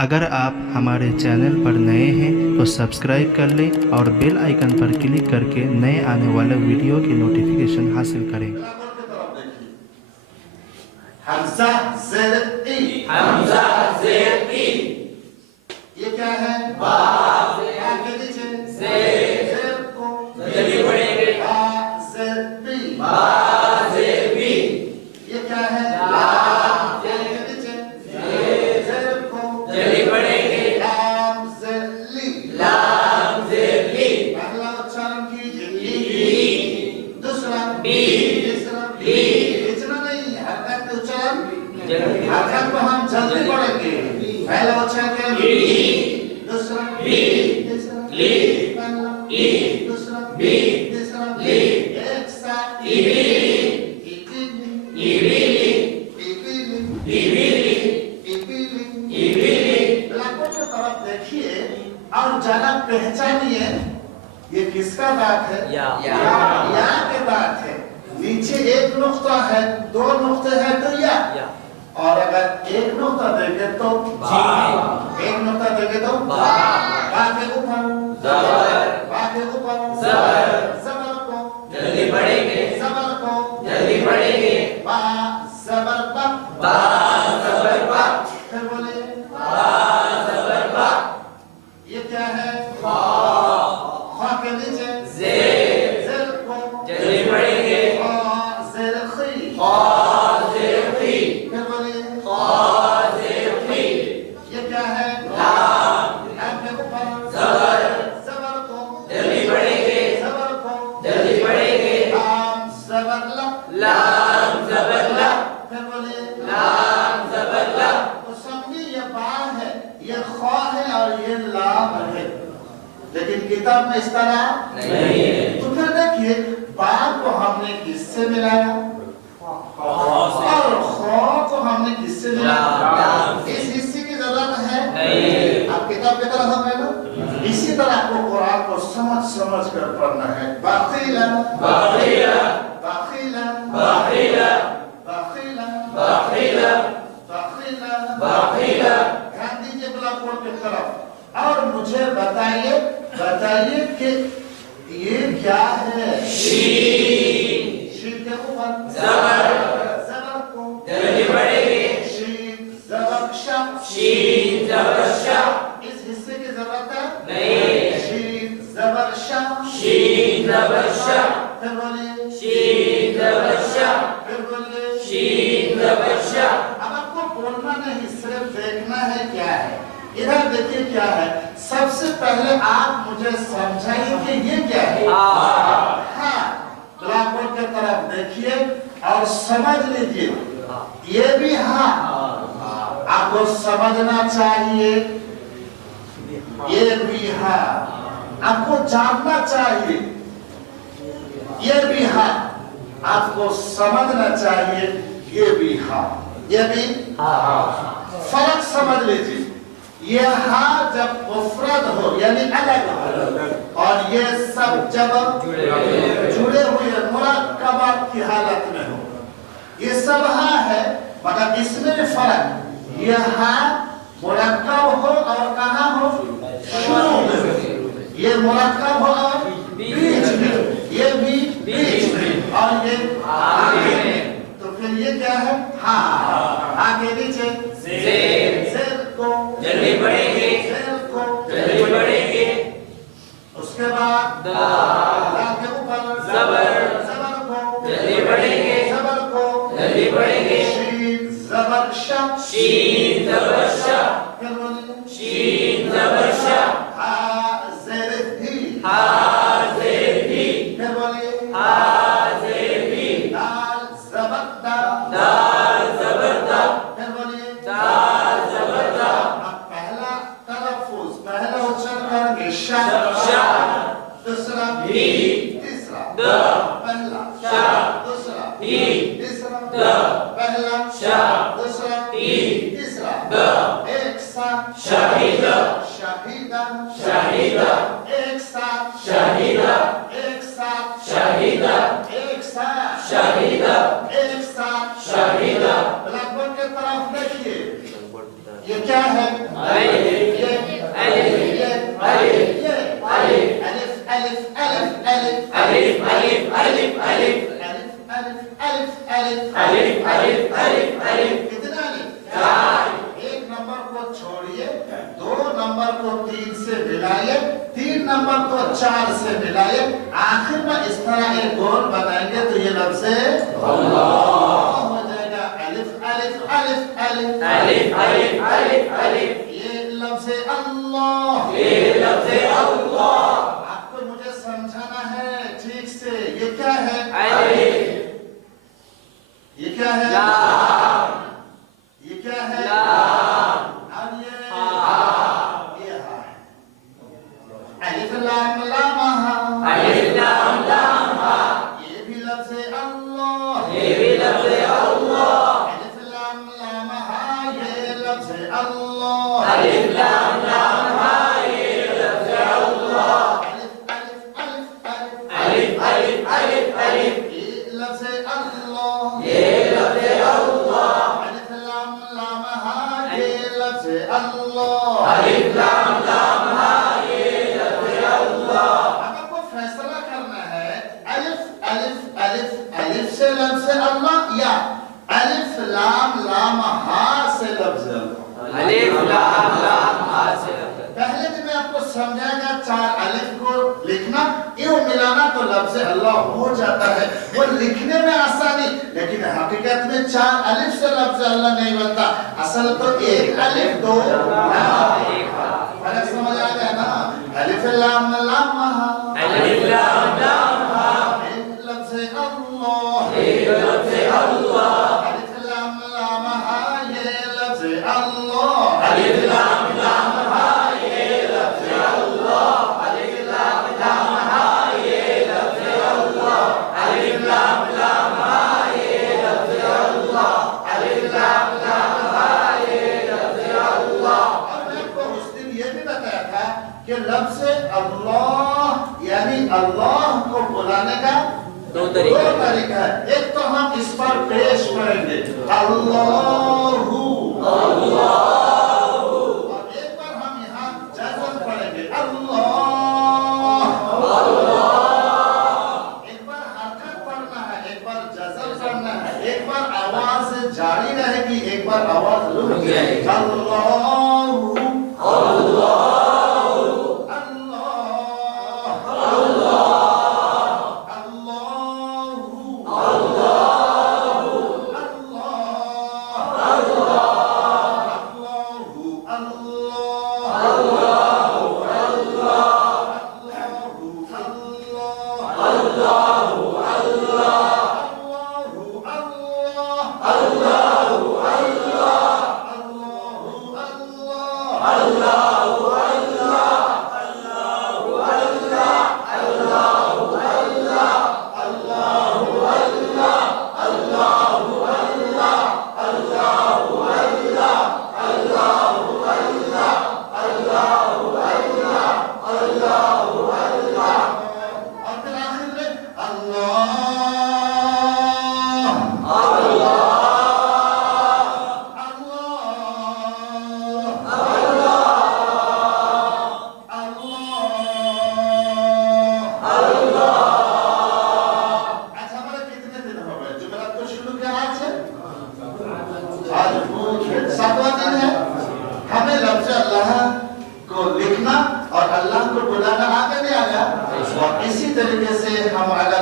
अगर आप हमारे चैनल पर नए हैं तो सब्सक्राइब कर लें और बेल आइकन पर क्लिक करके नए आने वाले वीडियो की नोटिफिकेशन हासिल करें। हमजा ज़ेर ई, हमजा ज़ेर ई, ये क्या है? बा, आगे नीचे ज़ेर को जल्दी पढ़ेंगे। बा ज़ेर बी, बा ज़ेर बी, ये क्या है? ला, आगे नीचे ज़ेर को जल्दी पढ़ेंगे। लाम ज़ेर ली, लाम ज़ेर ली, पहला उच्चारण कीजिए ली, दूसरा बी, तीसरा ली, इतना नहीं, हरकत के उच्चारण जल्दी हरकत को हम जल्दी पढ़ेंगे। पहला उच्चारण क्या है? ली, दूसरा बी, तीसरा ली, पहला ई, दूसरा बी, तीसरा ली, एक साथ इबीली, इबीली इबीली, इबीली इबीली, इबीली ब्लैकबोर्ड की तरफ देखिए और जरा पहचानिए ये किसका बात है? या। या के बात है। नीचे एक नुक्ता है, दो नुक्ते हैं तो या। और अगर एक नुक्ता देंगे तो बा, एक नुक्ता देंगे तो बा, बा के ऊपर ज़बर, बा के ऊपर ज़बर, ज़बर को जल्दी पढ़ेंगे। ज़बर को जल्दी पढ़ेंगे। बा ज़बर बा, बा ज़बर बा, फिर बोले बा ज़बर बा, ये क्या है? खा, खा के नीचे ज़ेर, ज़ेर को जल्दी पढ़ेंगे। खा ज़ेर खी, खा ज़ेर खी, फिर बोले खा ज़ेर खी, ये क्या है? लाम, लाम के ऊपर ज़बर, ज़बर को जल्दी पढ़ेंगे। ज़बर को जल्दी पढ़ेंगे। लाम ज़बर ला, लाम ज़बर ला, फिर बोले लाम ज़बर ला, तो समझिए ये बा है, ये खा है और ये लाम है, लेकिन किताब में इस तरह नहीं है। तो फिर देखिए बा को हमने किससे मिलाया और खा को हमने किससे मिलाया? लाम। इस हिस्से की जरूरत है नहीं। आप किताब की तरह समझ लो। इसी तरह आपको कुरान को समझ कर पढ़ना है। बाखीला बाखीला, बाखीला बाखीला, बाखीला बाखीला, बाखीला बाखीला, ध्यान दीजिए ब्लैकबोर्ड की तरफ और मुझे बताइए कि ये क्या है? शीन, शीन के ऊपर ज़बर, ज़बर को जल्दी पढ़ेंगे। शीन ज़बर शा, शीन ज़बर शा, इस हिस्से की जरूरत है नहीं। शीन ज़बर शा, शीन ज़बर शा, फिर बोलिए शीन ज़बर शा, फिर बोलिए शीन ज़बर शा, अब आपको बोलना नहीं, सिर्फ देखना है क्या है। इधर देखिए क्या है। सबसे पहले आप मुझे समझाइए कि ये क्या है। हाँ, ब्लैकबोर्ड की तरफ देखिए और समझ लीजिए। ये भी हाँ आपको समझना चाहिए, ये भी हाँ आपको जानना चाहिए, ये भी हाँ आपको समझना चाहिए, ये भी हाँ, ये भी फर्क समझ लीजिए। ये हाँ जब मुफरद हो यानी अलग हो और ये सब जब जुड़े हुए मुरक्कबात की हालत में हो, ये सब हाँ है मगर इसमें भी फर्क। ये हाँ मुरक्कब हो और कहाँ हो? शुरू में। ये मुरक्कब हो और बीच में, ये भी बीच में और ये आगे में। तो फिर ये क्या है? हाँ आगे नीचे ज़ेर, ज़ेर को जल्दी पढ़ेंगे। ज़ेर को जल्दी पढ़ेंगे। उसके बाद दाल, दाल के ऊपर ज़बर, ज़बर को जल्दी पढ़ेंगे। ज़बर को जल्दी पढ़ेंगे। शीन ज़बर शा, शीन ज़बर शा, फिर बोलिए शीन ज़बर शा, हा ज़ेर ही, हा ज़ेर ही, फिर बोलिए हा ज़ेर ही, दाल ज़बर दा, दाल ज़बर दा, फिर बोलिए दाल ज़बर दा, अब पहला तलफ्फुज़, पहला उच्चारण करेंगे शा, शा, दूसरा ही, तीसरा द, पहला शा, दूसरा ही, तीसरा द, पहला शा, दूसरा ही, तीसरा द, एक साथ शाहिदा, शाहिदा शाहिदा, एक साथ शाहिदा, एक साथ शाहिदा, एक साथ शाहिदा, एक साथ शाहिदा। ब्लैकबोर्ड की तरफ देखिए, ये क्या है? नहीं नंबर को छोड़िए, 2 नंबर को 3 से मिलाइए, 3 नंबर को 4 से मिलाइए, आखिर में इस तरह एक गोल बनाएंगे तो ये लफ्ज़ अल्लाह हो जाएगा। अलिफ अलिफ अलिफ अलिफ अलिफ अलिफ अलिफ अलिफ, ये लफ्ज़ अल्लाह, ये लफ्ज़ अल्लाह। आपको मुझे समझाना है ठीक से। ये क्या है? अलिफ, ये क्या है? लाम, ये क्या है? लाम, और ये हा, ये हा है। अलिफ लाम लाम हा, अलिफ लाम लाम हा, ये भी लफ्ज़ अल्लाह, ये भी लफ्ज़ अल्लाह। अलिफ लाम लाम हा, ये लफ्ज़ अल्लाह, अलिफ लाम लाम हा, ये लफ्ज़ अल्लाह। अलिफ अलिफ अलिफ अलिफ अलिफ अलिफ अलिफ, ये लफ्ज़ अल्लाह, ये लफ्ज़ अल्लाह। अलिफ लाम लाम हा, ये लफ्ज़ अल्लाह। अलिफ लाम लाम हा, ये लफ्ज़ अल्लाह। अब आपको फैसला करना है, अलिफ अलिफ अलिफ अलिफ से लफ्ज़ अल्लाह या अलिफ लाम लाम हा से लफ्ज़ अल्लाह। अलिफ लाम लाम हा से लफ्ज़। पहले दिन में आपको समझाएगा 4 अलिफ को लिखना, यूं मिलाना तो लफ्ज़ अल्लाह हो जाता है। वो लिखने में आसानी, लेकिन हकीकत में 4 अलिफ से लफ्ज़ अल्लाह नहीं बनता। असल तो 1 अलिफ 2 लाम, फर्क समझ आ गया ना? अलिफ लाम लाम हा, अलिफ लाम लाम हा, लफ्ज़ अल्लाह, ये लफ्ज़ अल्लाह। अलिफ लाम लाम हा, ये लफ्ज़ अल्लाह, अलिफ लाम लाम हा, ये लफ्ज़ अल्लाह। अलिफ लाम लाम हा, ये लफ्ज़ अल्लाह। अलिफ लाम लाम हा, ये लफ्ज़ अल्लाह। अलिफ लाम लाम हा, ये लफ्ज़ अल्लाह। और मैं आपको उस दिन ये भी बताया था कि लफ्ज़ अल्लाह यानी अल्लाह को बुलाने का दो दो तरीका। तरीका है। एक तो हम इस पर पेश करेंगे अल्लाहु, और एक बार हम यहाँ जज़म पढ़ेंगे अल्लाह। एक बार हरकत पढ़ना है, एक बार जज़म पढ़ना है, एक बार आवाज जारी रहेगी, एक बार आवाज रुक जाएगी। अल्लाहु अल्लाह इसी तरीके से हम अगर